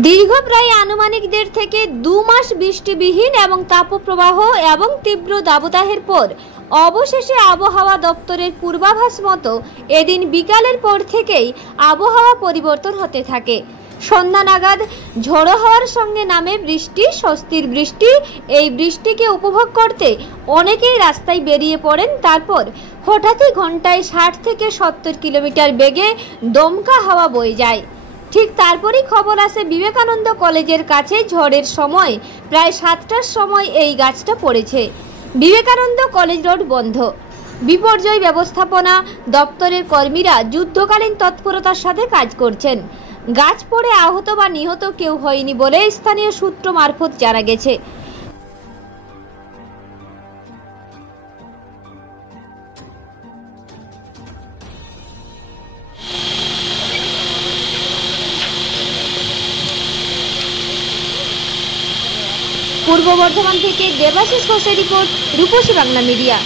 দীর্ঘ প্রায় আনুমানিক 1.5 থেকে 2 মাস বৃষ্টিবিহীন এবং তাপপ্রবাহ এবং তীব্র দাবদাহের পর অবশেষে আবহাওয়া দপ্তরের পূর্বাভাস মতো এদিন বিকালের পর থেকেই আবহাওয়া পরিবর্তন হতে থাকে। সন্ধ্যা নাগাদ ঝড়ো হওয়ার সঙ্গে নামে বৃষ্টি, স্বস্তির বৃষ্টি। এই বৃষ্টিকে উপভোগ করতে অনেকেই রাস্তায় বেরিয়ে পড়েন। তারপর হঠাৎই ঘন্টায় 60 থেকে 70 কিলোমিটার বেগে দমকা হাওয়া বয়ে যায়। ঠিক তারপরই খবর আসে বিবেকানন্দ কলেজের কাছে ঝড়ের সময় প্রায় 7টার সময় এই গাছটা পড়েছে। বিবেকানন্দ কলেজ রোড বন্ধ। বিপর্যয় ব্যবস্থাপনা দপ্তরের কর্মীরা যুদ্ধকালীন তৎপরতার সাথে কাজ করছেন। গাছ পড়ে আহত বা নিহত কেউ হয়নি বলে স্থানীয় সূত্র মারফত জানা গেছে। পূর্ব বর্ধমান থেকে দেবাশিস ঘোষের রিপোর্ট, রূপসী বাংলা মিডিয়া।